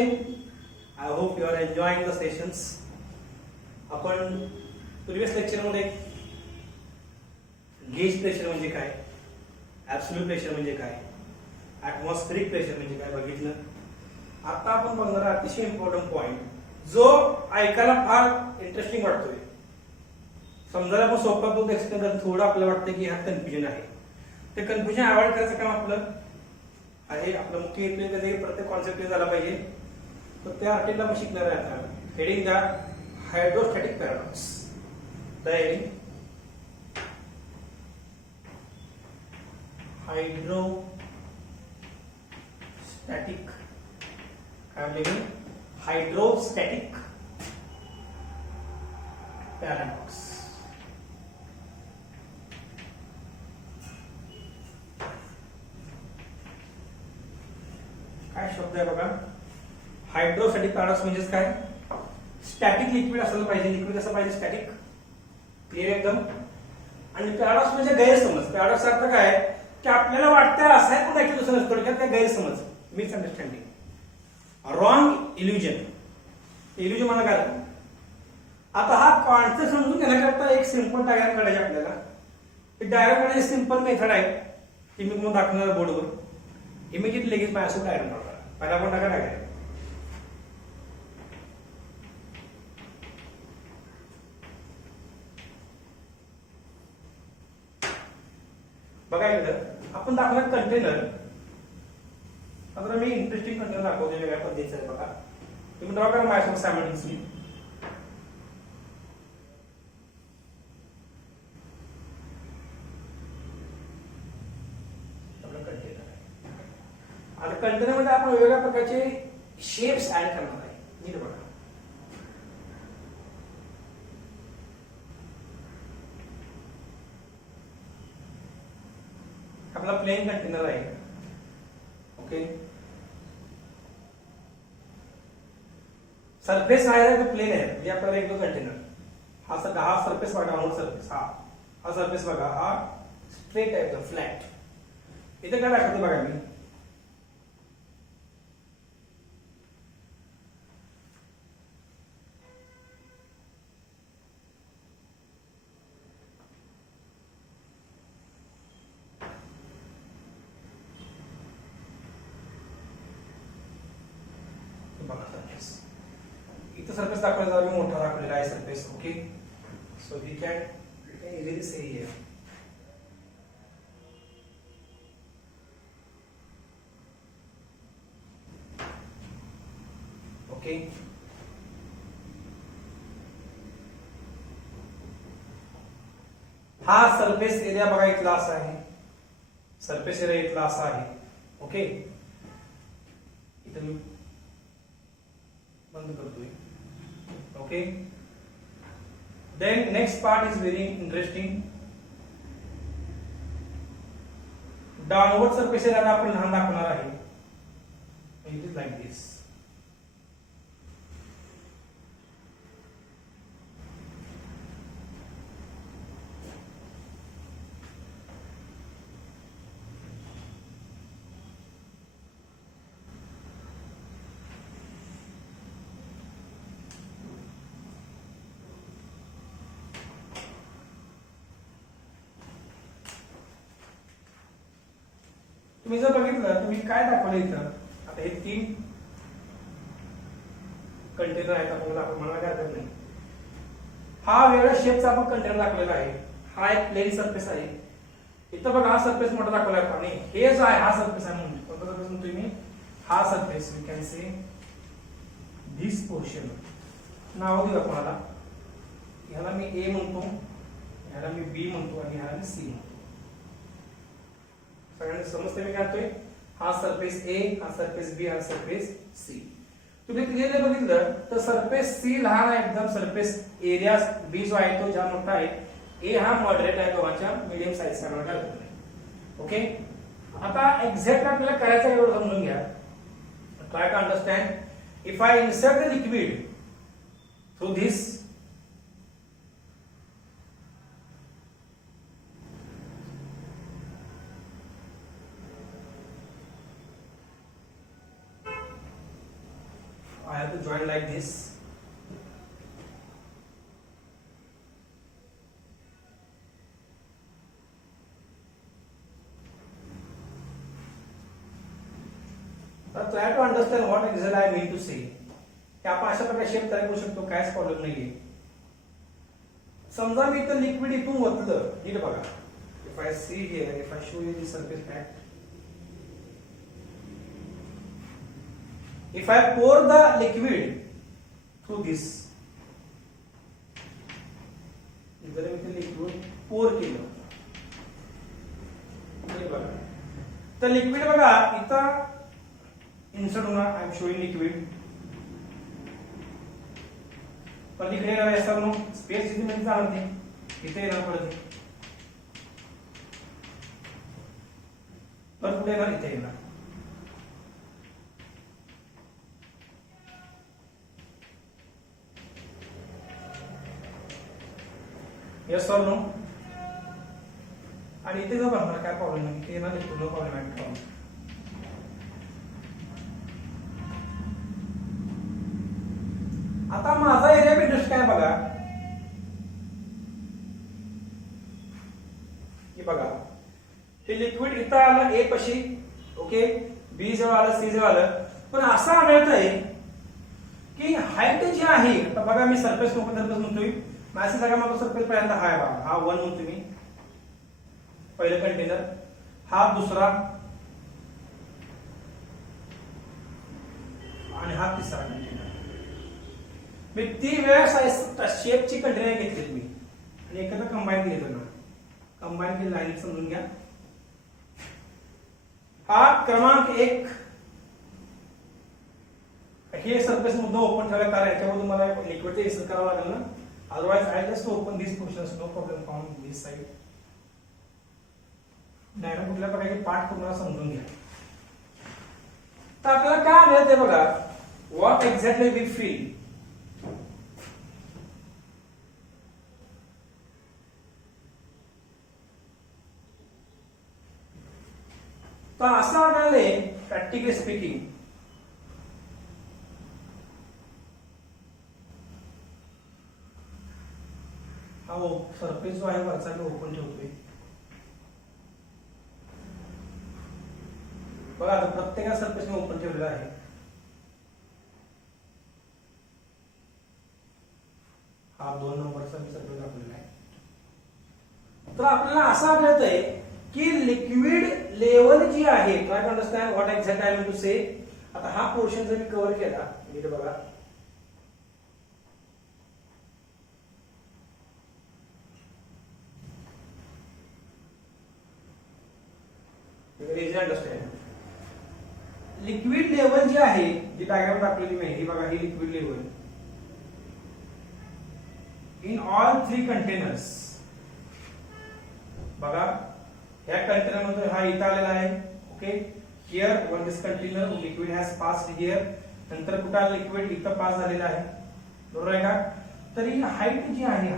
again. I hope you are enjoying the sessions. आपण previous lecture मध्ये gauge pressure म्हणजे काय, ऍब्सोल्यूट प्रेशर म्हणजे काय, ऍटमॉस्फेरिक प्रेशर म्हणजे काय बघितलं. आता आपण बघणार अतिशय इम्पॉर्टंट पॉइंट जो ऐकायला फार इंटरेस्टिंग वाटतोय. समजायला पण सोपा तो एक्सप्लेन करत थोडं आपल्याला वाटतं की हा कन्फ्युजन आहे. ते कन्फ्युजन अवॉइड करायचं काम आपलं आहे. आपलं मुख्य हेतू कधी प्रत्येक कॉन्सेप्ट झाला पाहिजे. तर त्या आर्टिकलला आपण शिकणार आहे आता. Heading the hydrostatic paradox. The heading hydrostatic काय म्हणले हायड्रोस्टॅटिक पॅराडॉक्स. काय शब्द आहे बघा. हायड्रोस्टॅटिक पॅराडॉक्स म्हणजे काय, स्टॅटिक लिक्विड असायला पाहिजे. लिक्विड कसं पाहिजे, स्टॅटिक, क्लिअर एकदम. आणि पॅराडॉक्स म्हणजे गैरसमज. पॅराडॉक्स अर्थ काय की आपल्याला वाटतंय असं आहे पण ऍक्च्युअली दुसरं नसतं. थोडक्यात काय गैरसमज, मिसअंडरस्टँडिंग, रॉंग इल्युजन. इल्युजन म्हणा काय. आता हा कॉन्सेप्ट समजून घेण्याकरता एक सिंपल डायग्राम काढायची आपल्याला. डायग्राम काढायची सिंपल मेथड आहे ती मी तुम्हाला दाखवणार बोर्डवर. इमिजिएटली लगेच माझ्यासोबत डायग्राम काढा. पहिला आपण टाका डायग्राम. बघा इकडं आपण दाखवणार कंटेनर. आता मी इंटरेस्टिंग कंटेनर दाखवतो वेगळ्या पद्धतीचं आहे बघा. तुम्ही ड्रॉ करा माझ्यासोबत सायमल्टेनियसली. आता कंटेनर मध्ये आपण वेगवेगळ्या प्रकारचे शेप्स ऍड करणार आहे. नीट बघा. आपला प्लेन कंटेनर आहे. ओके, सरफेस आहे तो प्लेन आहे म्हणजे आपल्याला एक कंटेनर. हा सरफेस बघा, हा सरफेस, हा सरफेस बघा, हा स्ट्रेट आहे एकदम फ्लॅट. इथे काय दाखवते बघा मी. इथं सरफेस दाखवला मोठा दाखवलेला आहे surface. Okay, so we can easily say here. Okay, हा सरफेस एरिया बघा इथला असा आहे. सरफेस एरिया इथला असा आहे. ओके, इथं मी बंद करतोय. Okay, then next part is very interesting. Downward surface area आपण लहान दाखवणार आहे. It is like this. तुम्ही जर बघितलं तुम्ही काय दाखवलं इथं. आता हे 3 कंटेनर आहेत. आपण मला काय हरकत नाही. हा वेगळ्या शेपचा आपण कंटेनर दाखवलेला आहे. हा एक प्लेन सरफेस आहे. इथं बघा हा सरफेस मोठा दाखवला आहे. आणि हे जो आहे हा सरफेस आहे. म्हणून कोणता सरफेस म्हणतोय मी, हा surface. We can say this portion. नाव देऊ कोणाला. ह्याला मी ए म्हणतो, ह्याला मी बी म्हणतो आणि ह्याला मी सी म्हणतो. सगळ्यांना समजते मी काय करतोय. हा सरफेस ए, हा सरफेस बी, हा सरफेस सी. तुम्ही क्लिअरली बघितलं तर सरफेस सी लहान आहे एकदम. सरफेस एरिया बी जो आहे तो ज्या मोठा आहे. ए हा मॉडरेट आहे, दोघांच्या मिडियम साईजचा मला काय. ओके, आता एक्झॅक्ट आपल्याला करायचं एवढं समजून घ्या. Try to understand. If I insert the liquid through this will join like this. Now try to understand what exactly I mean to say. की आपण अशा प्रकारे शेप तयार करू शकतो, काहीच प्रॉब्लेम नाहीये. समजा मी इथं लिक्विड इथून वतलं, नीट बघा. If I see here, if I show you the surface fact, if I pour the liquid through this, जर मी ते लिक्विड पोर केलं, तर लिक्विड बघा इथं इन्सर्ट होणार. आय एम शोइंग लिक्विड, पण इकडे येणार आहे सर, स्पेस इथे मध्ये जाणार नाही, इथे येणार परत, पण कुठे येणार, इथे येणार. Yes or no. आणि इथे जर भरणार काय प्रॉब्लेम नाही, इथे येणार, नो प्रॉब्लेम. आता माझा एरिया ऑफ इंटरेस्ट काय बघा, हे बघा, हे लिक्विड इथं आलं ए पशी, ओके, बी जवळ आलं, सी जवळ आलं, पण असं आढळतंय की हाईट जी आहे, आता बघा मी सरफेस ओपन सरफेस म्हणतोय, माझी जागा माझा सरफेस पहिल्यांदा हा आहे बघा, हा 1 म्हणतोय मी, पहिलं कंटेनर, हा दुसरा, आणि हा तिसरा कंटेनर. मी 3 वेळा शेपची कंटेनर घेतलीत मी आणि एकत्र कंबाईन केलं ना, कंबाईन केली लाईन समजून घ्या. हा क्रमांक 1, हे सरफेस मुद्दा ओपन ठेवला, कारण याच्यावर तुम्हाला लिक्विडचं इन्सर्ट करावं लागेल ना, otherwise I just open this portions, no problem from this side. Direct कुठल्या प्रकारचे पार्ट तुम्हाला समजून घ्या. तर आपल्याला काय आलं ते बघा, व्हॉट एक्झॅक्टली वी फील. तर असं आढळले प्रॅक्टिकली स्पीकिंग, हा सरफेस जो आहे वरचा मी ओपन ठेवतोय बघा. आता प्रत्येका सरफेस मी ओपन ठेवलेला आहे. हा 2 नंबरचा मी सरफेस दाखवलेला आहे. तर आपल्याला असं आढळतंय की लिक्विड लेवल जी आहे, try to understand what exact I mean to say. आता हा पोर्शन जर मी कव्हर केला, इथे बघा, लिक्विड लेवल जी आहे, जी डायग्राम दाखवलेली मी, ही बघा, ही liquid level in all 3 containers. बघा, ह्या कंटेनर मध्ये हा इथं आलेला आहे, okay. Here one this container liquid has passed here, नंतर कुठे आलं लिक्विड, इथं पास झालेला आहे, बरोबर आहे का. तर ही हाईट जी आहे,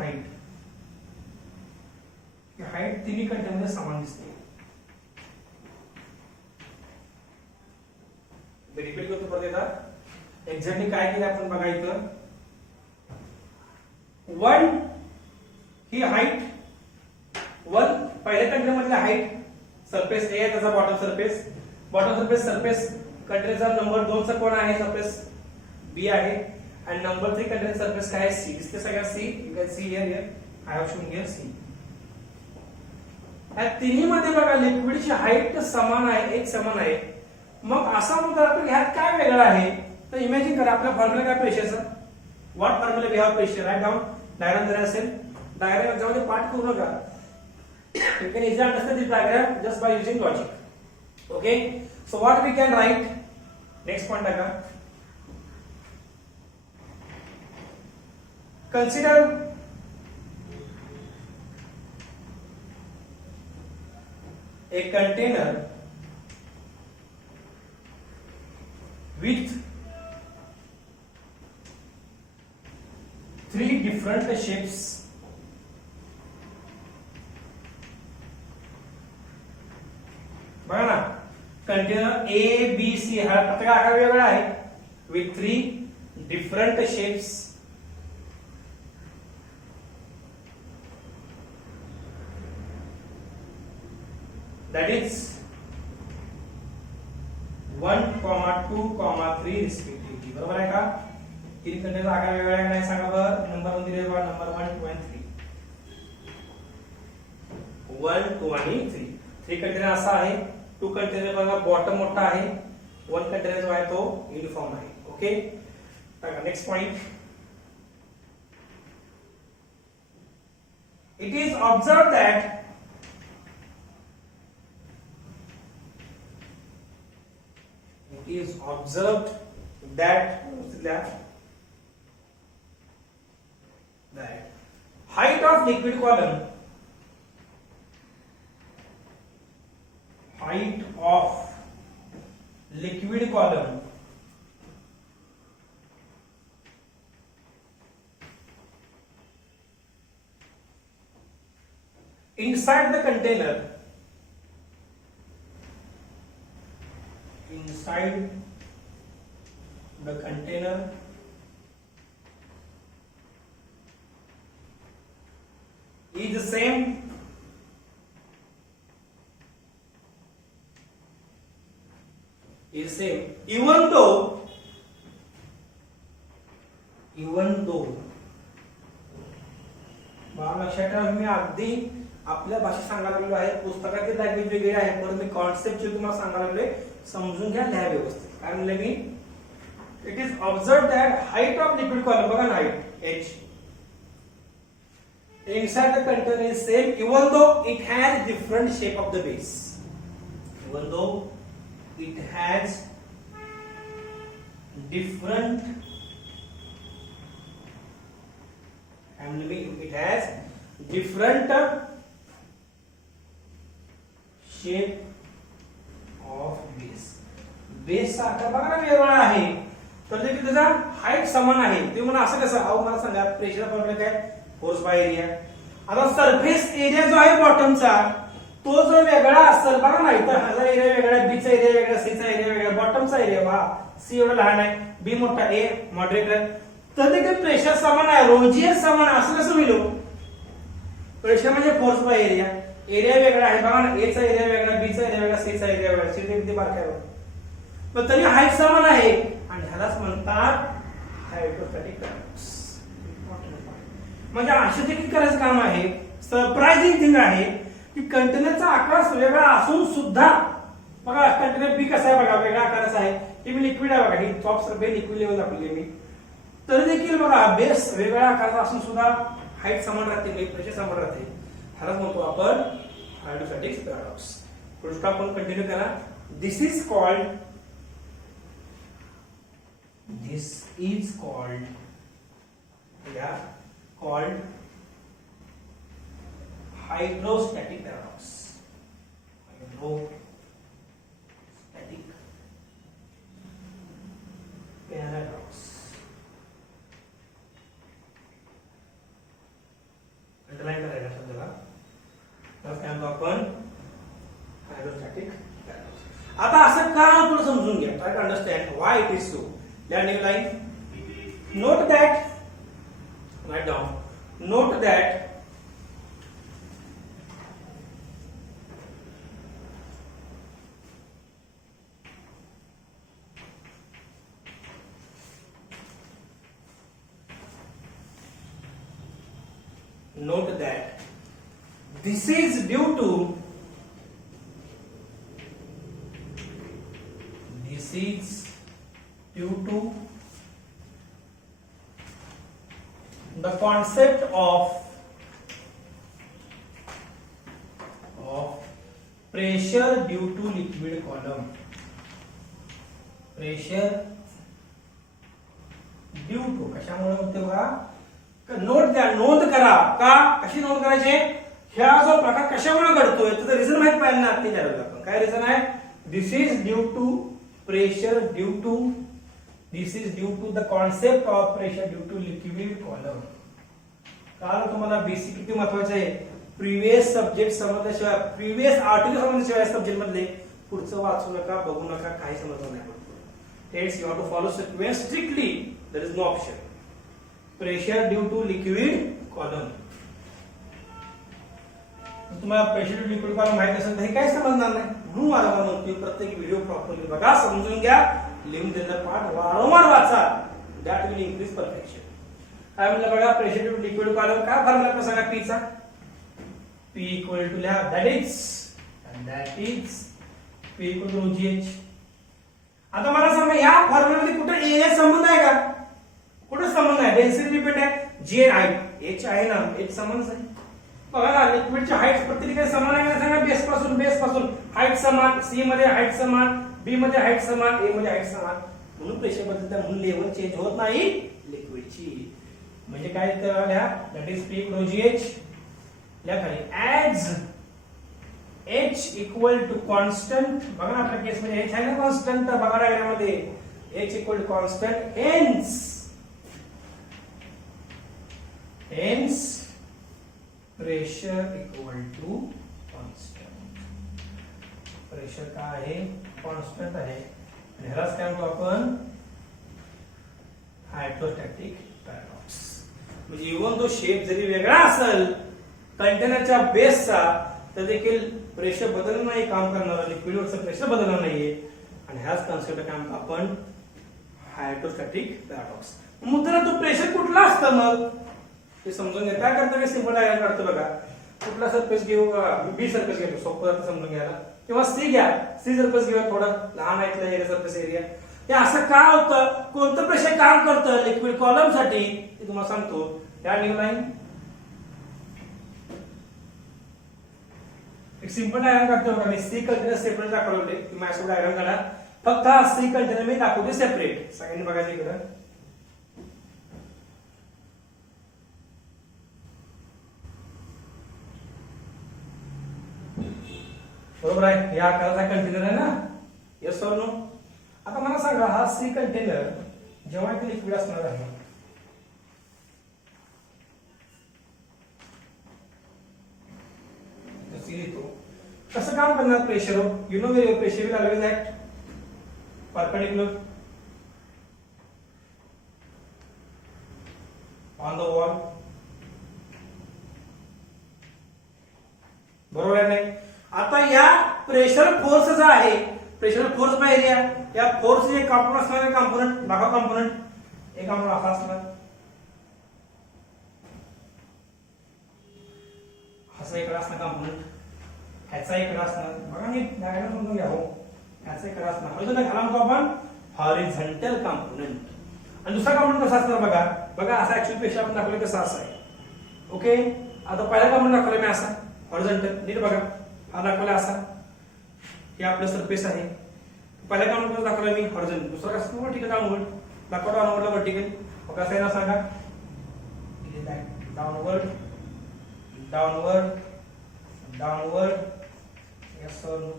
हाईट तिन्ही कंटेनर मध्ये समान दिसते. रिपीट करतो परत एकदा, एक्झॅक्टली काय केलं आपण बघा. इथं 1 ही हाईट, 1 पहिल्या कंटेनर मधली हाईट, सरफेस ए आहे त्याचा बॉटम सरफेस, सरफेस कंटेनरचा नंबर 2 चा कोण आहे, सरफेस बी आहे, आणि नंबर 3 कंटेनर सरफेस काय आहे, सी. दिसते सगळ्या see, you can see here, I have shown here see. या तिन्ही मध्ये बघा लिक्विडची हाईट समान आहे, एक समान आहे. मग असा मुद्दा आपण ह्यात काय वेगळं आहे, तर इमॅजिन करा, आपला फॉर्म्युला काय प्रेशरचा, what formula we have pressure, right down. Diagram जर असेल, डायग्राम जाऊन पाठ करू नका, you can easily understand this diagram just by using logic, okay. So what we can write, next point टाका. Consider a container with 3 different shapes. बघा ना, container A B C हा प्रत्येक आकार वेगळा आहे, with 3 different shapes that is 1, 2, 3 respectively. बरोबर आहे का? तीन कंटेनर आकार वेगवेगळ्या नाही सांगा बरं. नंबर 1 दिले बघा, नंबर 1, 2 आणि 3. 1, 2 आणि 3. 3 कंटेनर असा आहे. 2 कंटेनर बघा बॉटम मोठा आहे. 1 कंटेनर जो आहे तो युनिफॉर्म आहे. Okay, next point. It is observed that height of liquid column inside the container is the same even though बाळा लक्षात ठेवा, मी अगदी आपल्या भाषेत सांगायला लागलो आहे. पुस्तकातील लँग्वेज वेगळी आहे, पण मी कॉन्सेप्ट जे तुम्हाला सांगायला लागलोय समजून घ्या, लिहा व्यवस्थित. काय म्हणले मी? It is observe that height of liquid column, बघा ना height h inside the container is same even though it has different shape of the base. Even though it has different shape of base. बेसचा आकार बघा ना वेगळा आहे, तर देखील त्याचा हाईट समान आहे. ते म्हणा असं कसं? अहो मला सांगा, प्रेशर फॉर्म्युला काय? Force by area. आता सरफेस एरिया जो आहे बॉटमचा, तो जो वेगळा असेल बघा ना, इथं ह्याचा एरिया वेगळा, बीचा एरिया वेगळा, सीचा एरिया वेगळा, बॉटमचा एरिया वा सी एवढा लहान आहे, बी मोठा, ए मॉडरेट आहे, तर देखील प्रेशर समान आहे, रोजियर समान. असं कसं होईल? प्रेशर म्हणजे फोर्स बाय एरिया. एरिया वेगळा आहे बघा ना, ए चा एरिया वेगळा, बी चा एरिया वेगळा, सी चा एरिया वेगळा, सी किती बारका आहे, पण तरी हाईट समान आहे, आणि ह्यालाच म्हणतात हायड्रोस्टॅटिक पॅराडॉक्स. म्हणजे असे देखील करायचं काम आहे. सरप्राइझिंग थिंग आहे की कंटेनरचा आकार वेगळा असून सुद्धा बघा, कंटेनर बी कसा आहे बघा, वेगळ्या आकाराचा आहे. हे मी लिक्विड आहे बघा, ही टॉप सरफेस लिक्विड लेवल दाखवली मी, तरी देखील बघा बेस वेगळ्या आकाराचा असून सुद्धा हाईट समान राहते, प्रेशर समान राहते. ह्यालाच म्हणतो आपण हायड्रोस्टॅटिक पॅराडॉक्स. पुढचा आपण कंटिन्यू करा. This is called hydrostatic paradox. Hydrostatic paradox. Underline करायला शब्दाला तर काय म्हणतो आपण? Hydrostatic paradox. आता असं का आपण समजून घ्या. Try to understand why it is so. या new line. Note that, write down, note that this is due to the concept of pressure due to liquid column. Pressure due to कशामुळे होते बघा? नोट द्या, नोंद करा. का कशी नोंद करायची? ह्या जो प्रकार कशामुळे घडतोय त्याचं रिझन माहित पाहिजे ना. ते द्यावं लागतं. काय रिझन आहे? This is due to pressure due to, this is due to the concept of pressure due to liquid column. कारण तुम्हाला बेसिक किती महत्वाचे आहे. प्रिव्हियस सब्जेक्ट समजल्याशिवाय, प्रिव्हियस आर्टिकल समजल्याशिवाय सब्जेक्ट मधले पुढचं वाचू नका, बघू नका, काही समजणार नाही. Hence you have to follow sequence strictly. there is no option. Pressure due to liquid column. तुम्हाला pressure due to liquid column माहित असेल तर हे काय समजणार नाही, म्हणून वारंवार म्हणतो प्रत्येक व्हिडिओ प्रॉपरली बघा, समजून घ्या, लिहून दिलेला पाठ वारंवार वाचा. That will increase perfection. काय म्हणलं बघा, pressure due to liquid column काय फॉर्म्युला आपला सांगा, P चा. P इक्वल टू लिहा, that is P equal to GH. आता मला सांगा या फॉर्म्युलामध्ये कुठे एरिया संबंध आहे का? कुठे संबंध आहे? डेन्सिटी डिपेंड आहे, G आणि हाईट. H आहे ना, H संबंध आहे. बघा ना, लिक्विडची हाईट प्रत्येक समान आहे का सांगा, बेस पासून हाईट समान, C मध्ये हाईट समान, B मध्ये हाईट समान, A मध्ये हाईट समान, म्हणून प्रेशर बदलता, म्हणून लेवल चेंज होत नाही लिक्विडची. म्हणजे काय तर लिहा, that is P equal to GH. लिहा खाली as H equal to constant. बघा ना आपल्या केस मध्ये H आहे ना कॉन्स्टंट, बघा डायग्राम मध्ये H equal to constant, hence pressure equal to constant. Pressure काय आहे? कॉन्स्टंट आहे. आणि ह्यालाच काय म्हणतो आपण? Hydrostatic paradox. म्हणजे इव्हन तो शेप जरी वेगळा असेल कंटेनरच्या बेसचा, तर देखील प्रेशर बदलणार नाही, काम करणार लिक्विडवरचं प्रेशर बदलणार नाहीये. आणि ह्याच कॉन्सेप्ट काय म्हणतो आपण? Hydrostatic paradox. मुद्रा तो प्रेशर कुठला असतं मग ते समजून घ्या. काय करतो, मी सिंपल डायग्राम काढतो बघा. कुठला सरफेस घेऊ, बी सरफेस घेतो, सोपं जातं समजून घ्यायला. किंवा सी घ्या, सी सरफेस घेऊया, थोडं लहान आहे एरिया, सरफेस एरिया. ते असं का होतं, कोणतं प्रेशर काम करतं लिक्विड कॉलम साठी ते तुम्हाला सांगतो. त्या न्यू लाईन एक सिंपल डायग्राम काढतो बघा. मी सी कंटेनर सेपरेट दाखवले, तुम्ही माझ्यासोबत डायग्राम काढा. फक्त हा सी कंटेनर मी दाखवते सेपरेट. सगळ्यांनी बघायचं इकडं. बरोबर आहे, या आकाराचा कंटेनर आहे ना, येस और नो. आता मला सांगा, हा सी कंटेनर जेव्हा ते लिक्विड असणार आहे, सी लिहितो, कसं काम करणार pressure? You know very pressure will always act perpendicular on the wall. बरोबर आहे नाही? आता या प्रेशर फोर्स जो आहे, प्रेशर फोर्स बाय एरिया, या फोर्स जे कंपोनंट असणार, कंपोनंट बघा, कंपोनंट एक कंपोनंट असा असणार, असा इकडे असणार कंपोनंट, ह्याचा इकडे असणार. बघा मी डायग्राम समजून घ्या. हो, ह्याचा इकडे असणार, म्हणजे ह्याला म्हणतो आपण हॉरिझॉन्टल कंपोनंट. आणि दुसरा कंपोनंट कसा असणार बघा. बघा असा ऍक्च्युअल प्रेशर आपण दाखवलं कसं असं आहे. ओके, आता पहिला कंपोनंट दाखवलं मी असा हॉरिझॉन्टल, नीट बघा. हा दाखवला असा, हे आपलं सरफेस आहे. पहिल्या काउंट दाखवला मी हॉरिझॉन्टल, दुसरा कसं वर्टिकल डाऊनवर्ड दाखवतो, डाऊनवर्डला वर्टिकल. मग कसं आहे ना सांगा, downward downward downward. Yes sir.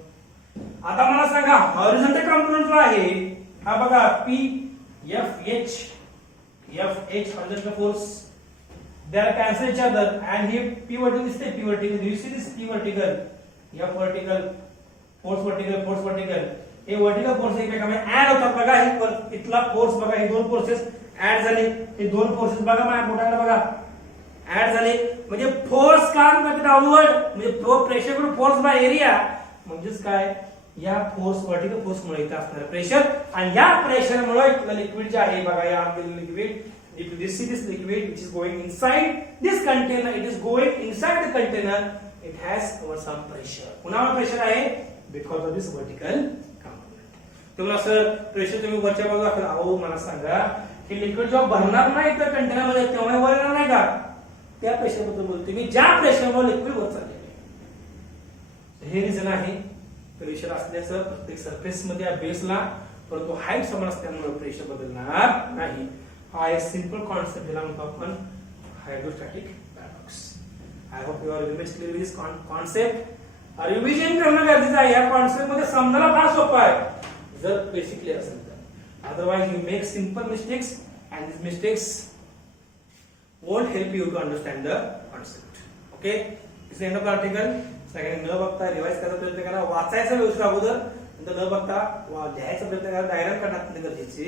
आता मला सांगा, हॉरिझॉन्टल कंपोनंट जो आहे हा बघा, P F H horizontal force, they are cancel each other and here P vertical is P vertical. Do you see this P vertical, F vertical, force vertical. हे vertical force एकमेकांमध्ये add होतात बघा. हे इथला फोर्स बघा, हे दोन forces add झाले, हे दोन फोर्सेस बघा माझ्या बोटाला बघा ऍड झाले. म्हणजे फोर्स काम करते डाऊनवर्ड, म्हणजे फ्लो प्रेशर कडून फोर्स बाय एरिया. म्हणजेच काय, या फोर्स वर्टिकल फोर्स मुळे इथे असणार प्रेशर, आणि या प्रेशरमुळे इथलं लिक्विड जे आहे बघा, या liquid, if you see this liquid which is going inside this container, it is going inside the container, it has some pressure. पुन्हा प्रेशर आहे because of this vertical component. तुम्हाला सर प्रेशर तुम्ही वरच्या बाजूला दाखवलं, अहो मला सांगा की लिक्विड जेव्हा भरणार नाही तर कंटेनर मध्ये तेव्हा वर येणार नाही का? त्या प्रेशर बद्दल बोलतो मी, ज्या प्रेशरमुळे लिक्विड वर चाललेलं आहे. हे रिझन आहे प्रेशर असल्याचं प्रत्येक सरफेस मध्ये या बेसला, परंतु हाईट समान असल्यामुळे प्रेशर बदलणार नाही. हा एक सिंपल कॉन्सेप्ट ज्याला म्हणतो आपण hydrostatic paradox. I hope you are very much clear with this concept. Revision करणं गरजेचं आहे. या कॉन्सेप्ट मध्ये समजायला फार सोपं आहे जर बेसिक क्लियर असेल तर. Otherwise you make simple mistakes and this mistakes won't help you to understand the concept. Okay, this is the end of the article. सगळ्यांनी न बघता रिवाइज करायचा प्रयत्न करा, वाचायचा व्यवस्थित अगोदर, नंतर न बघता लिहायचा प्रयत्न करा, डायग्राम काढणं गरजेचे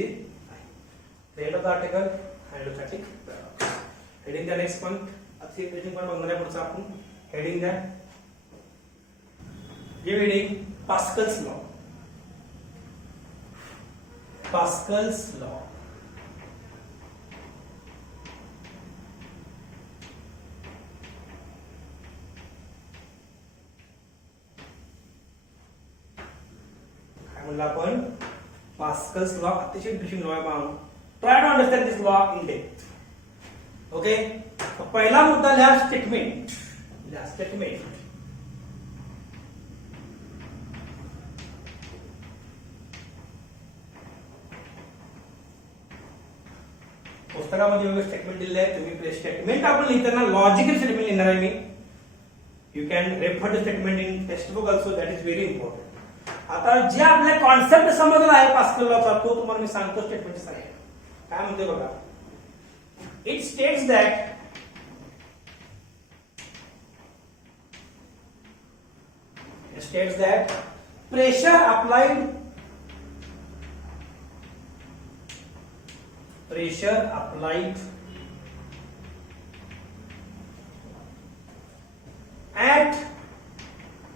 आहे. The end of the article, hydrostatic paradox. Heading the next point. अति इंटरेस्टिंग पॉइंट बघणार आहे पुढचा आपण. हेडिंग द्या. Give heading Pascal's law. Pascal's law. काय म्हणलं आपण? Pascal's law अतिशय इंटरेस्टिंग लॉ आहे पाहू. Try to understand this law in depth. Okay? पहिला मुद्दा लिहा स्टेटमेंट. लिहा स्टेटमेंट. पुस्तकामध्ये वेगवेगळे स्टेटमेंट दिले आहेत. तुम्ही स्टेटमेंट आपण लिहिताना लॉजिकल स्टेटमेंट लिहिणार आहे मी. You can refer the statement in text book also. That is very important. आता जे आपल्या कॉन्सेप्ट समजला आहे पास्कल लॉचा तो तुम्हाला मी सांगतो स्टेटमेंट सांगेल. काय म्हणते बघा. It states that pressure applied at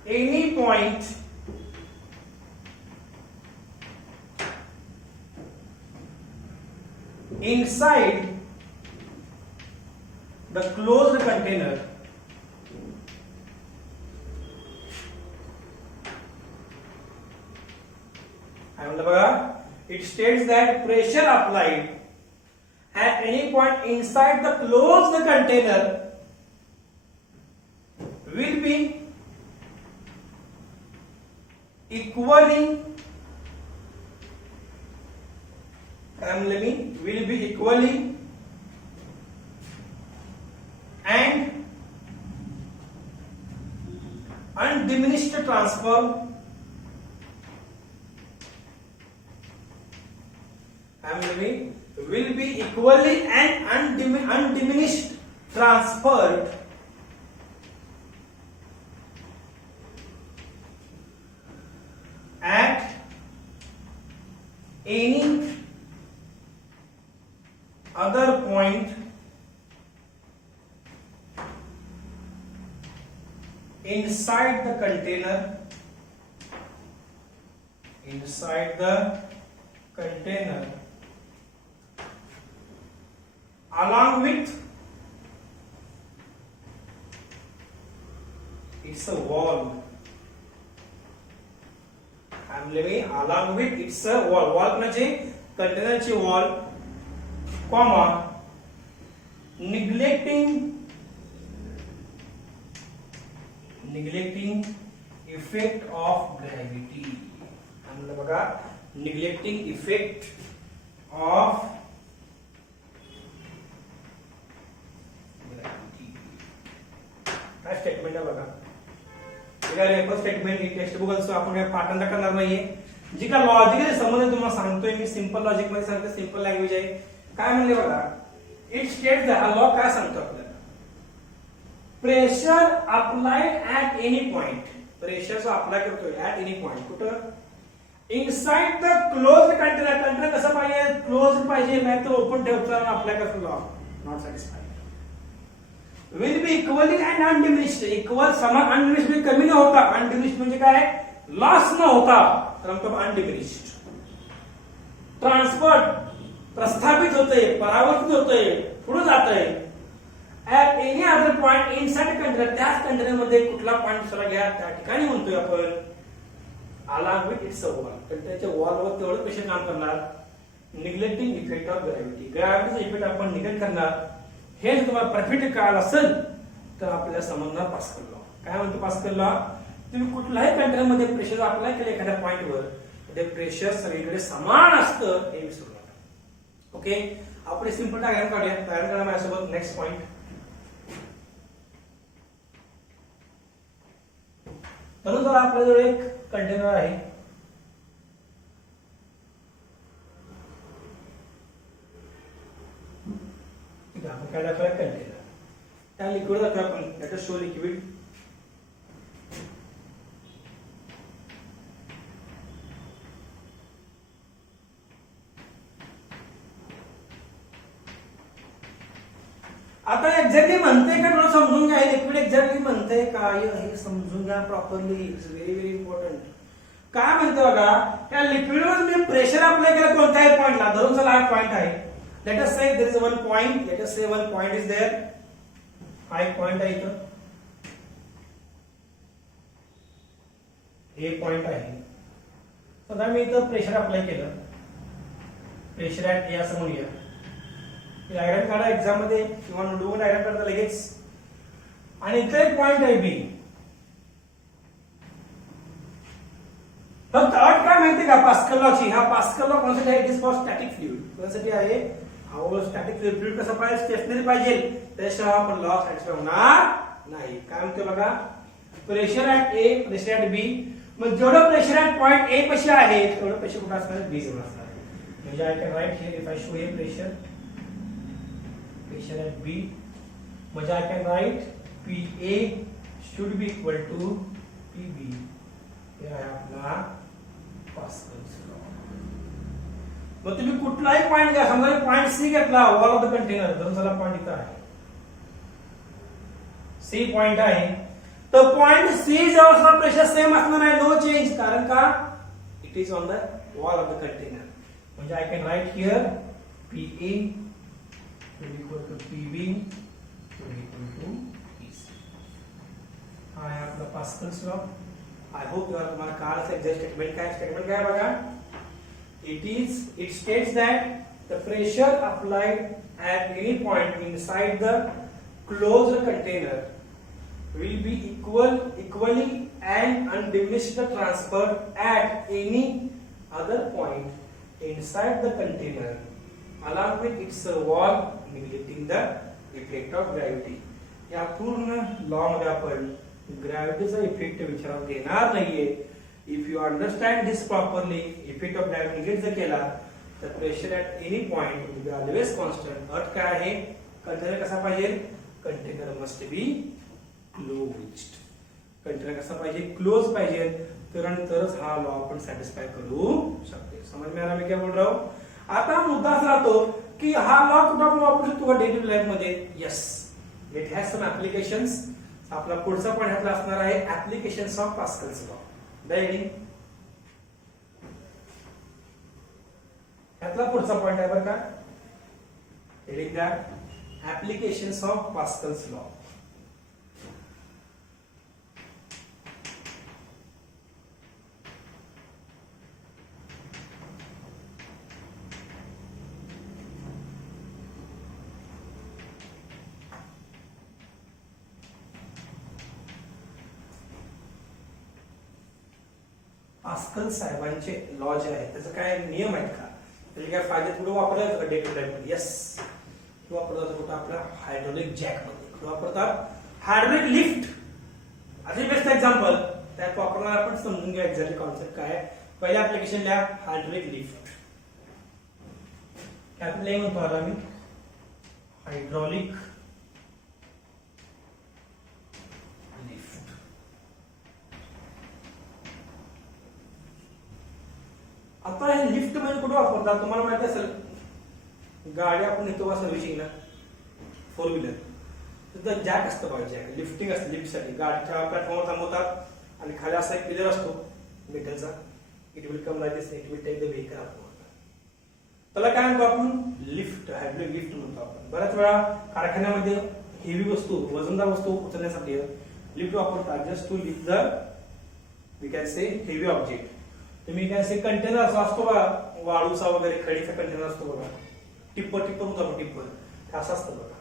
any point inside the closed container it states that pressure applied at any point inside the closed container will be equally and undiminished transfer will be equally and undiminished transferred at any other point inside the container along with its a wall. along with its a wall. wall म्हणजे कंटेनरची wall, comma neglecting effect of gravity. म्हणजे बघा neglecting effect of statement आहे बघा. Refer statement text book असं आपण काय पाठांतर करणार नाहीये. जी का लॉजिकल संबंध तुम्हाला सांगतोय मी. सिंपल लॉजिक मध्ये सांगतो. सिंपल लँग्वेज आहे. काय म्हणले बघा. इट स्टेट्स द लॉ काय सांगतो आपल्याला. Pressure applied at any point. प्रेशरचा अप्लाय करतोय ऍट एनी पॉइंट. कुठं. Inside the close container. Container कसं पाहिजे. क्लोज पाहिजे. नाही तर ओपन ठेवतो अप्लाय करतो law. Not satisfied. will be equally and undiminished. Equal समान. undiminished म्हणजे कमी न होता. undiminished म्हणजे काय. लॉस न होता. तर म्हणतो undiminished. ट्रान्सफर्ड प्रस्थापित होते. परावर्तित होते. पुढे जाते. at any other point inside container. त्याच कंटेनर मध्ये कुठला पॉइंट दुसरा घ्या त्या ठिकाणी म्हणतोय आपण along with its a wall. तर त्याच्या वॉलवर तेवढं प्रेशर काम करणार. Neglecting effect of gravity. ग्रॅव्हिटीचा इफेक्ट आपण निगेट करणार. हे जर तुम्हाला परफेक्ट कळालं असेल तर आपल्याला समजणार पास्कल लॉ. काय म्हणतो पास्कल लॉ. तुम्ही कुठल्याही कंटेनर मध्ये प्रेशर अप्लाय केलं एखाद्या पॉइंटवर ते प्रेशर सगळीकडे समान असतं हे विसरू नका. ओके. आपण सिंपल डायग्राम काढूया. डायग्राम काढा माझ्यासोबत. Next point. म्हणून जर आपल्याजवळ एक कंटेनर आहे. आपण काय दाखवूया कंटेनर. त्या लिक्विड दाखवूया आपण. Let us show liquid. आता एक्झॅक्टली म्हणते का तुला समजून घ्या, लिक्विड एक्झॅक्टली म्हणते काय हे समजून घ्या properly. It's very very important. काय म्हणते बघा, त्या लिक्विडवर मी प्रेशर अप्लाय केलं कोणत्याही पॉइंटला, धरून चला हा पॉइंट आहे. Let us say there is one point, let us say one point is there. हा एक पॉइंट आहे इथं, हे पॉइंट आहे. समजा मी इथं प्रेशर अप्लाय केलं, प्रेशर ऍट ए असं म्हणूया. डायग्राम काढा एक्झाम मध्ये किंवा नोटबुक डायग्राम काढता लगेच. आणि इथे एक पॉइंट आहे बी. फक्त अट काय माहिती का पास्कल लॉची, हा पास्कल लॉ कोणासाठी आहे? It is for static fluid. कोणासाठी आहे? हा स्टॅटिक फ्लुइड कसं पाहिजे? स्टेशनरी पाहिजे, त्याशिवाय आपण लॉ सॅटिस्फाय होणार नाही. काय म्हणते बघा, pressure at A, pressure at B. मग जेवढं प्रेशर ऍट पॉइंट ए पाशी आहे तेवढं प्रेशर कुठं असणार? बी जवळ असणार. म्हणजे I can write here if I show here pressure at B, म्हणजे I can write PA should be equal to PB. हे आहे आपला पास्कल्स लॉ. मग तुम्ही कुठलाही पॉइंट घ्या, समजा पॉइंट सी घेतला, वॉल ऑफ द कंटेनर, धरून चला पॉइंट इथं आहे, सी पॉइंट आहे, तर पॉइंट सी जवळ प्रेशर सेम असणार आहे, नो चेंज. कारण का? It is on the wall of the container. म्हणजे I can write here PA will be equal to PB will be equal to PC. हा आहे आपला पास्कल्स लॉ. आय होप तुम्हाला कळालं एक्झॅक्ट स्टेटमेंट काय. Statement काय बघा, it states that the pressure applied at any point inside the closed container will be equally and undiminished transferred at any other point inside the container along with its wall neglecting the effect of gravity. या पूर्ण law मध्ये आपण ग्रॅव्हिटीचा effect विचारात घेणार नाहीये. If you understand this properly, effect of gravity negate जर केला तर pressure at any point will be always constant. अट काय आहे? कंटेनर कसा पाहिजे? Container must be closed. Container कसा पाहिजे? क्लोज पाहिजे, तरच हा लॉ आपण सॅटिस्फाय करू शकते. समज में आ रहा मैं क्या बोल रहा हूं? आता मुद्दा असा राहतो की हा लॉ कुठं आपण वापरू शकतो डे टू डे लाईफ मध्ये? Yes, it has some applications. आपला पुढचा पॉइंट ह्यातला असणार आहे applications of Pascal's law. Heading ह्यातला पुढचा पॉइंट आहे बरं का. हेडिंग द्या, applications of Pascal's law. Pascal साहेबांचे लॉ जे आहे त्याचं काय नियम आहेत का? त्याचे काय फायदे कुठे वापरले जातात डे टू लाईफ मध्ये? येस, वापरतात कुठं? आपल्या हायड्रोलिक जॅक मध्ये वापरतात. हायड्रोलिक लिफ्ट असे बेस्ट एक्झाम्पल त्यात वापरणार. आपण समजून घ्या एक्झॅक्टली कॉन्सेप्ट काय आहे. पहिल्या ऍप्लिकेशन लिहा हायड्रोलिक लिफ्ट. त्यात लिहि म्हणतो आला मी हायड्रॉलिक लिफ्ट. आता हे लिफ्ट मध्ये कुठे वापरतात तुम्हाला माहिती असेल, गाडी आपण येतो सर्व्हिसिंगला फोर व्हीलर, तिथं जॅक असतं बघा, जॅक लिफ्टिंग असते. लिफ्टसाठी गाडीच्या प्लॅटफॉर्मवर थांबवतात आणि खाली असा एक पिलर असतो मेटलचा. It will come like this, it will take the vehicle up. त्याला काय म्हणतो आपण? लिफ्ट, हायड्रोलिक लिफ्ट म्हणतो आपण. बऱ्याच वेळा कारखान्यामध्ये हेवी वस्तू, वजनदार वस्तू उचलण्यासाठी लिफ्ट वापरतात. Just to lift the we can say heavy object. तुम्ही काय से कंटेनर असतो बघा, वाळूचा वगैरे खडीचा कंटेनर असतो बघा, टिप्पर म्हणतो आपण, टिप्पर असं असतं बघा.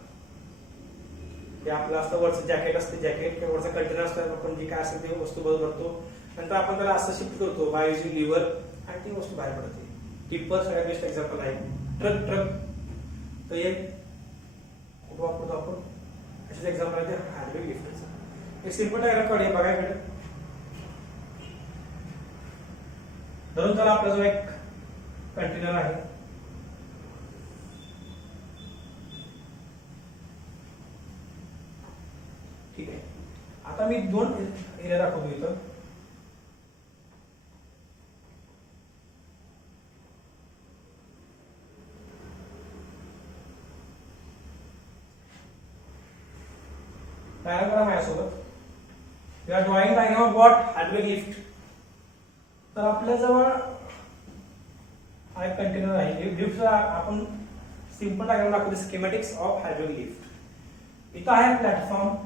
ते आपलं असतं वरचं जॅकेट असते, जॅकेट वरचा कंटेनर असतो, आपण जी काय असेल ते वस्तू बरोबर भरतो, नंतर आपण त्याला असं शिफ्ट करतो बाय युजिंग लिव्हर आणि ती वस्तू बाहेर पडते. टिप्पर सगळ्यात बेस्ट एक्झाम्पल आहे. ट्रक तर एक कुठं वापरतो आपण? असेच एक्झाम्पल आहे ते हायड्रोलिक लिफ्टचं. एक सिंपल डायग्राम काढूया बघायकडे. धरून त्याला आपला जो एक कंटेनर आहे, ठीक आहे. आता मी दोन एरिया दाखवतो इथं. डायग्राम करा माझ्यासोबत. You are drawing diagram of what hydraulic lift. तर आपल्या जवळ हा एक कंटेनर आहे. लिफ्टचा आपण सिंपल डायग्राम दाखवतो. Schematics of hydraulic lift. इथं आहे प्लॅटफॉर्म.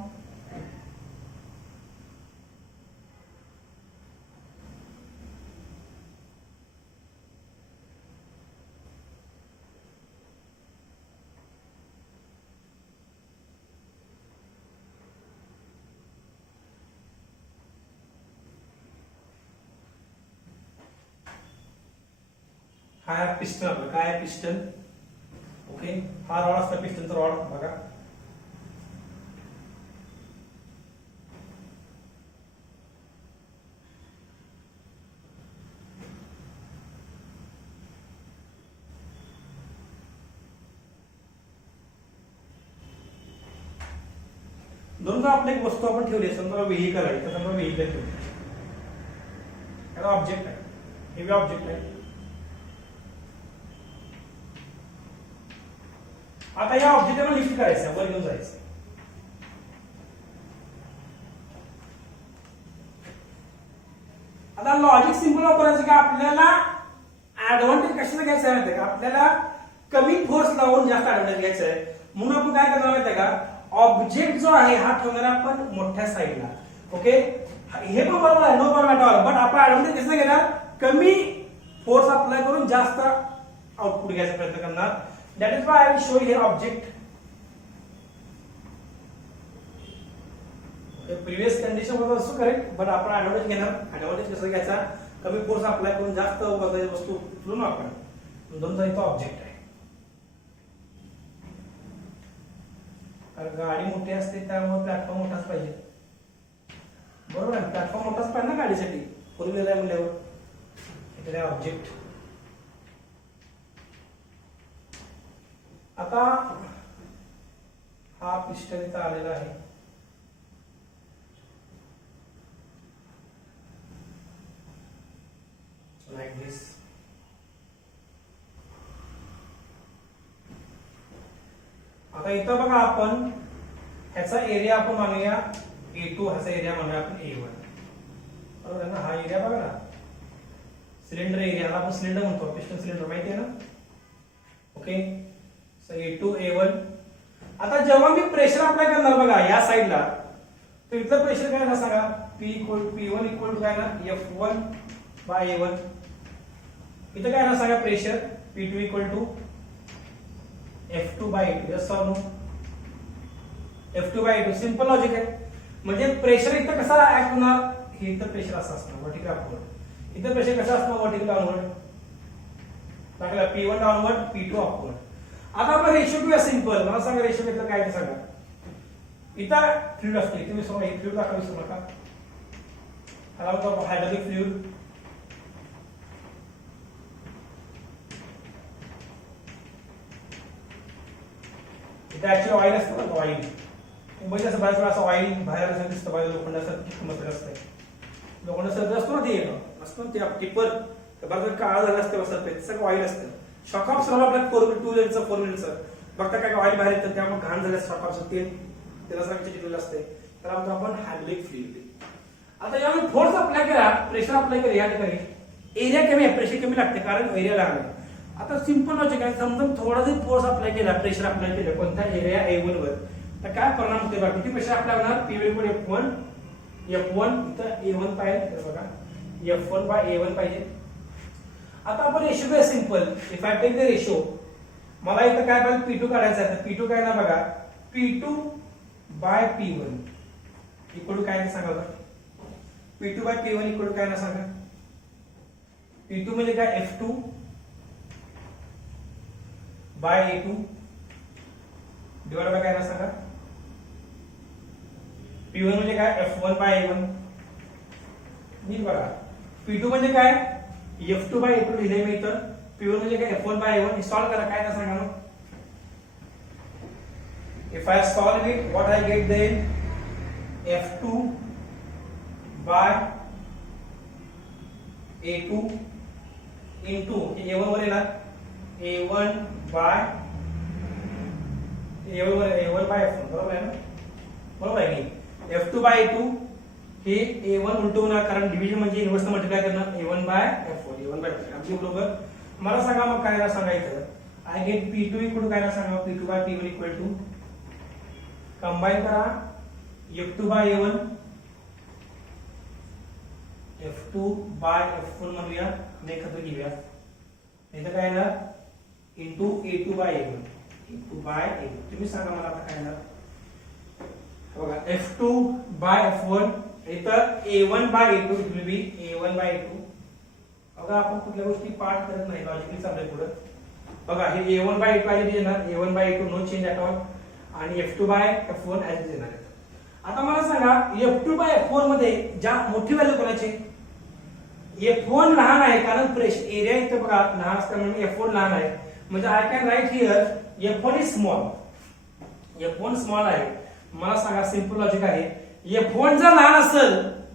हा आहे पिस्टन. आपलं काय आहे पिस्टन. ओके, हा रॉड असता पिस्टनचा रॉड बघा. दोन आपली एक वस्तू आपण ठेवली. समजा व्हेहिकल आहे, तर समजा व्हेहिकल ठेवली. ऑब्जेक्ट आहे, हेवी ऑब्जेक्ट आहे. आता या ऑब्जेक्टला लिफ्ट करायचं, वर घेऊन जायचं. आता लॉजिक सिंपल वापरायचं की आपल्याला ऍडव्हान्टेज कशाला घ्यायचं आहे माहिती का. आपल्याला कमी फोर्स लावून जास्त ऍडव्हान्टेज घ्यायचं आहे. म्हणून आपण काय करणार माहिती का, ऑब्जेक्ट जो आहे हा ठेवणार आपण मोठ्या साईडला. ओके, हे पण बरोबर आहे, no problem at all. But आपण ऍडव्हान्टेज कसं घेणार, कमी फोर्स अप्लाय करून जास्त आउटपुट घ्यायचा प्रयत्न करणार. That is why I will show here object. Previous condition was also correct, but आपण ऍडव्हान्टेज घेणार. ऍडव्हान्टेज कसं घ्यायचा, कमी फोर्स अप्लाय करून जास्त वस्तू उचलून आपण. दोनचा इथं ऑब्जेक्ट आहे. कारण गाडी मोठी असते त्यामुळे प्लॅटफॉर्म मोठाच पाहिजे. बरोबर आहे, प्लॅटफॉर्म मोठाच पाहिजे ना गाडीसाठी. फोर व्हीलर आहे म्हणल्यावर इथे ऑब्जेक्ट. आता हा पिस्टन इथं आलेला आहे. लाईक दिस. आता इथं बघा, आपण ह्याचा एरिया आपण मानूया A2, ह्याचा एरिया मानूया आपण A1. बरोबर ना. हा एरिया बघा ना, सिलेंडर एरिया आपण सिलेंडर म्हणतो, पिस्टन सिलेंडर माहिती आहे ना. Okay, so A2 A1. आता जेव्हा मी प्रेशर अप्लाय करणार बघा या साईडला, तर इथलं प्रेशर काय ना सांगा, P1 इक्वल टू काय ना F1 बाय A1. इथं काय ना सांगा pressure P2 equal to F2 by A2. Yes or no. F2 by A2. Simple logic आहे. म्हणजे प्रेशर इथं कसा ऍक्ट होणार, हे इथं प्रेशर असं असणार वर्टिकल अपवर्ड. इथं प्रेशर कसं असणार वर्टिकल डाऊनवर्ड. दाखला P1 डाऊनवर्ड, P2 अपवर्ड. आता आपण रेशो घेऊया सिंपल. मला सांगा रेशो घेतलं काय ते सांगा. इथं फ्लुइड असते, तुम्ही समजा हे फ्लुइड दाखवा विसरू नका. ह्याला म्हणतो हायड्रोलिक फ्लुइड. इथे ऍक्च्युअली ऑइल असतं ना, ऑइल. मुंबईत असं बऱ्याच वेळा असं ऑइल बाहेर असं दिसतं, बाहेर लोखंडाचं किंमत असते. लोखंड सर्द असतो ना, ते असतो ते टिपर बऱ्याच काळा झाला असते, सफेद सगळं ऑइल असतं. शॉकअप सर्व आपल्या 4 व्हीलरचं 4 व्हीलरचं बघता काय ऑइल बाहेर येतं, त्यामुळे घाण झालं शॉकअपचं तेल त्याला सगळं चिटकलेलं असते. तर आपण हायड्रोलिक फ्लुइड. आता यावेळी फोर्स अप्लाय करा, प्रेशर अप्लाय करा या ठिकाणी. एरिया कमी आहे, प्रेशर कमी लागते कारण एरिया लहान आहे. आता सिंपल लॉजिक आहे, समजा थोडा जरी फोर्स अप्लाय केला, प्रेशर अप्लाय केलं कोणत्या एरिया A1 वर, तर काय परिणाम होते बघा. किती प्रेशर अप्लाय होणार, P1 F1 इथं A1 पाहिजे बघा, F1 बाय A1 पाहिजे. आता आपण रेशो काय simple. If I take the ratio, मला इथं काय पाहिजे P2 काढायचं आहे. तर P2 काय ना बघा, P2 by P1 equal to काय सांगा बघा. P2 by P1 equal to काय ना सांगा. P2 म्हणजे काय F2 by A2 divide by काय ना सांगा. P1 म्हणजे काय F1 बाय A1. नीट बघा, P2 म्हणजे काय F2 बाय A2 लिहिले मी इथं. P1 म्हणजे काय F1 बाय A1. हे सॉल्व करा, काय ना सांगा मग. If I solve it, what I get then F2 by A2 into A1 वर येणार A1 by A1 by F1 बरोबर आहे ना. बरोबर आहे की F2 बाय A2 हे A1 उलट होणार कारण डिव्हिजन म्हणजे इन्व्हर्स मल्टिप्लाय करणार A1 bye F1 A1 bye F1 अगदी बरोबर. मला सांगा मग काय सांगायचं I get P2 equal to काय सांगा P2 by P1 equal to combine करा F2 bye A1 F2 by F1 म्हणूया आणि एकत्र घेऊया इथं काय येणार into A2 bye A1 A2 bye A1 तुम्ही सांगा मला आता काय येणार बघा F2 बाय F1 इथं A1 by A2 it will be A1 by A2 बघा आपण कुठल्या गोष्टी पाठ करत नाही लॉजिकली चाललंय पुढे बघा हे A1 by A2 as it is येणार A1 by A2 no change at all आणि F2 by F1 as it is येणार. आता मला सांगा F2 बाय F4 मध्ये ज्या मोठी व्हॅल्यू कोणाची F1 लहान आहे कारण प्रेशर एरिया इथं बघा लहान असल्यामुळे F1 लहान आहे म्हणजे I can write here F1 is small F1 small आहे. मला सांगा सिंपल लॉजिक आहे F1 जर लहान असेल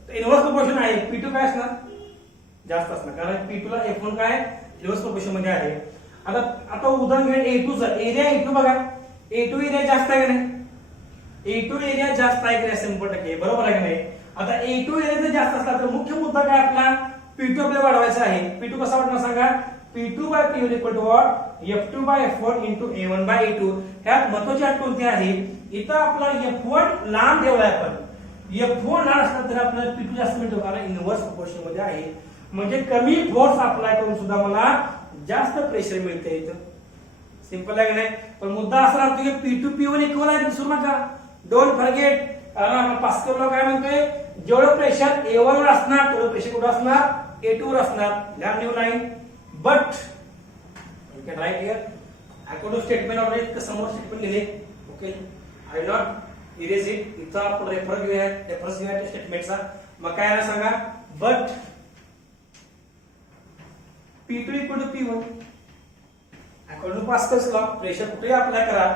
तर इन्व्हर्स प्रोपोर्शन आहे P2 काय असणार जास्त असणार कारण P2 ला F1 काय इन्व्हर्स प्रोपोर्शन मध्ये आहे. आता उदाहरण घ्या A2 चा एरिया A2 बघा A2 एरिया जास्त आहे का नाही A2 एरिया जास्त आहे की नाही 100% बरोबर आहे की नाही. आता A2 एरिया जर जास्त असला तर मुख्य मुद्दा काय आपला P2 आपल्याला वाढवायचा आहे. P2 कसा वाढणार सांगा P2 by P1 equal to what F2 by F1 into A1 by A2. ह्यात महत्वाची अट कोणती आहे इथं आपला F1 लहान ठेवलाय आपण F1 लहान असला तर आपल्याला P2 जास्त मिळतो कारण इन्व्हर्स प्रोपोर्शन मध्ये आहे म्हणजे कमी फोर्स अप्लाय करून सुद्धा मला जास्त प्रेशर मिळते इथं सिंपल आहे की नाही. पण मुद्दा असा राहतो की P2 P1 इक्वल आहे विसरू नका डोंट फॉरगेट कारण आपण पास्कल लॉ काय म्हणतोय जेवढं प्रेशर A1 वर असणार तेवढं प्रेशर कुठं असणार A2 वर असणार lamp new line but you can write here according to statement already समोर स्टेटमेंट लिहिले okay I will not erase it इथं आपण रेफरन्स घेऊया स्टेटमेंटचा मग काय आहे सांगा but P2 equal to P1 according to Pascal's law pressure कुठेही अप्लाय करा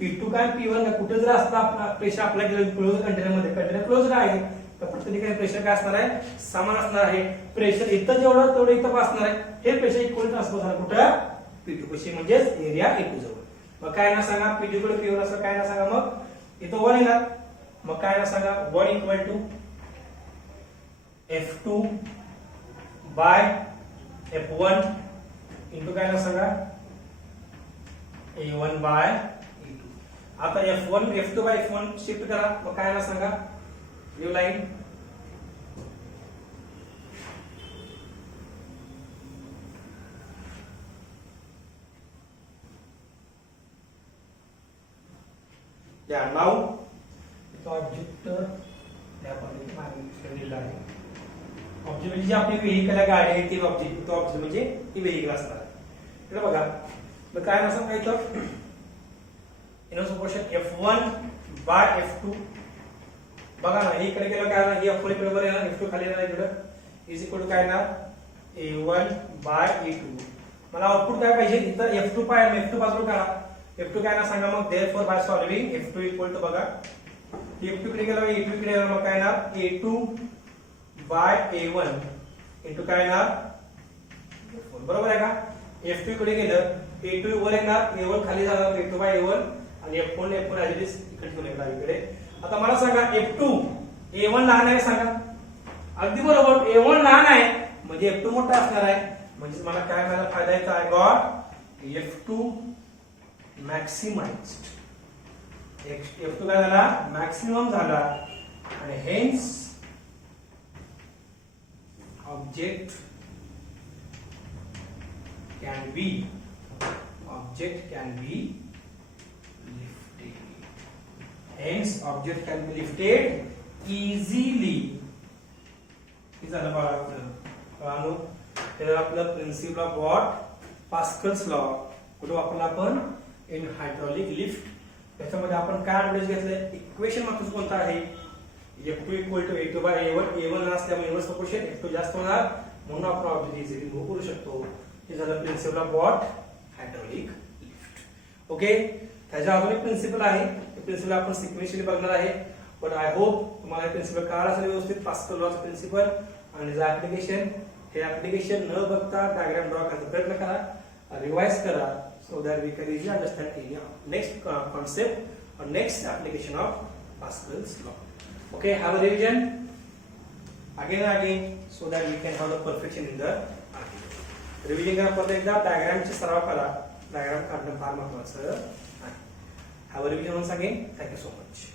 P2 काय P1 काय कुठे जर असला प्रेशर अप्लाय केलं क्लोज कंटेनर क्लोज आहे तर प्रत्येक ठिकाणी प्रेशर काय असणार आहे समान असणार आहे. प्रेशर इथं जेवढं तेवढं इथं असणार आहे हे प्रेशर इक्वल ट्रान्सफर झालं कुठं P2 पाशी म्हणजेच एरिया A2 जवळ. मग काय ना सांगा P2 इक्वल टू P1 असं काय ना सांगा मग इथं 1 येणार मग काय ना सांगा 1 equal to F2 by F1 into काय ना सांगा A1 बाय A2. आता F1 F2 by F1 shift करा मग काय ना सांगा न्यू लाईन या नाउ ऑब्जेक्ट या पद्धतीने दिलेला आहे. ऑब्जेक्ट म्हणजे आपली व्हेइकल आहे गाडी आहे ती ऑब्जेक्ट तो ऑब्जेक्ट म्हणजे ती व्हेइकल असणार. इकडे बघा मग काय असं काय इथं inverse proportion F1 bye F2 बघा ना इकडे गेलं काय ना हे F1 इकडे वर येणार F2 खाली येणार इकडे इज इक्वल टू काय ना A1 बाय A2. मला आउटपुट काय पाहिजे इथं F2 पाहिजे F2 बाजूला काढा F2 काय ना सांगा मग therefore by solving F2 equal to बघा F2 इकडे गेला A2 इकडे येणार मग काय ना A2 बाय A1 इंटू काय ना बरोबर आहे का F2 इकडे गेलं A2 वर येणार A1 खाली जाणार A2 बाय A1 आणि F1 ऍज इट इज इकडे येणार इकडे. आता मला सांगा F2 A1 लहान आहे सांगा अगदी बरोबर A1 लहान आहे म्हणजे F2 मोठा असणार आहे म्हणजे मला काय मिळाला फायदा येतो आय गॉट F2 मॅक्सिमाइज्ड F2 काय झाला मॅक्सिमम झाला आणि hence object can be lifted. Hence object can be lifted easily. हे झालं बघा आपलं त्याला आपलं principle of what Pascal's law कुठे वापरला आपण इन हायड्रॉलिक लिफ्ट. त्याच्यामध्ये आपण काय ऍडव्हान्टेज घेतलंय इक्वेशन महत्वाचं कोणतं आहे F2 equal to A2 bye A1 A1 असल्यामुळे इन्व्हर्स प्रोपोर्शन F2 जास्त होणार म्हणून आपण ऑब्जेक्ट इझिली मूव्ह करू शकतो. हे झालं principle of what hydraulic lift. Okay त्याच्या अजून एक प्रिन्सिपल आहे ते प्रिन्सिपल आपण सिक्वेन्शियली बघणार आहे बट आय होप तुम्हाला हे प्रिन्सिपल कळालं असेल व्यवस्थित पास्कल लॉचं प्रिन्सिपल आणि जे ऍप्लिकेशन हे ऍप्लिकेशन न बघता डायग्राम ड्रॉ करण्याचा प्रयत्न करा रिवाइज करा so that we can easily understand next concept or next application of Pascal's law. Okay, have a revision again and again so that we can have the perfection in the argument. Revision करा परत एकदा, डायग्रामची सराव करा. Diagram काढणं फार महत्वाचं आहे. Have a revision once again. Thank you so much.